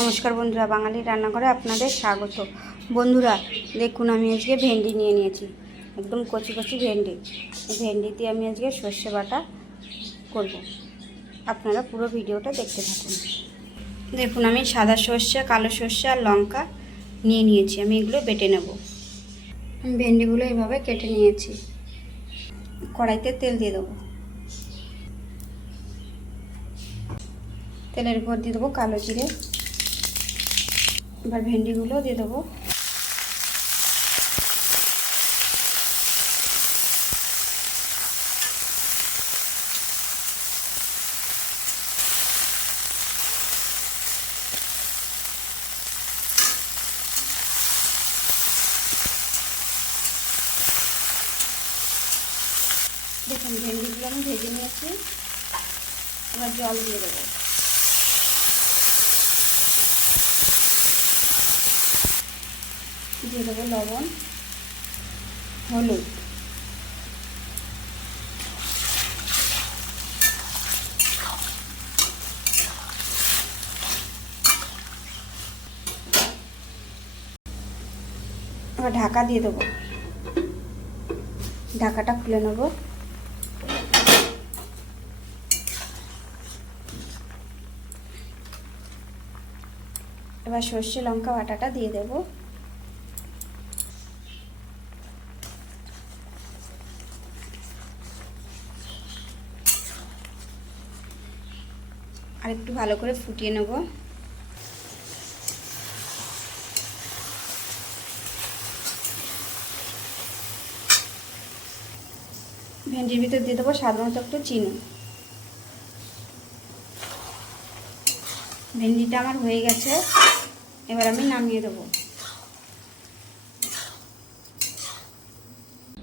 নমস্কার বন্ধুরা, বাঙালি রান্নাঘরে আপনাদের স্বাগত। বন্ধুরা, দেখুন, আমি আজকে ভেন্ডি নিয়ে নিয়েছি, একদম কচি কচি ভেন্ডি। ভেন্ডিতে আমি আজকে সর্ষে বাটা করব। আপনারা পুরো ভিডিওটা দেখতে থাকুন। দেখুন, আমি সাদা সর্ষে, কালো সর্ষে আর লঙ্কা নিয়ে নিয়েছি, আমি এগুলো বেটে নেব। আমি ভেন্ডিগুলো এইভাবে কেটে নিয়েছি। কড়াইতে তেল দিয়ে দেবো। তেলের উপর দিয়ে দেবো কালো জিরে। এবার ভেন্ডিগুলো দিয়ে দেবো। দেখুন ভেন্ডিগুলো আমি ভেজে নিয়েছি। এবার জল দিয়ে দেবো। দিয়ে দেবো লবণ, হলুদ। এবার ঢাকা দিয়ে দেবো। ঢাকাটা খুলে নেব। এবার সর্ষে লঙ্কা বাটাটা দিয়ে দেবো। আর একটু ভালো করে ফুটিয়ে নেব। ভেন্ডির ভিতর দিয়ে দেবো সাধারণত একটু চিনি। ভেন্ডিটা আমার হয়ে গেছে, এবার আমি নামিয়ে দেবো।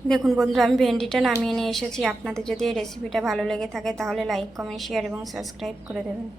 দেখুন বন্ধুরা, আমি ভেন্ডিটা নামিয়ে নিয়ে এসেছি। আপনাদের যদি এই রেসিপিটা ভালো লেগে থাকে, তাহলে লাইক কমেন্ট শেয়ার এবং সাবস্ক্রাইব করে দেবেন।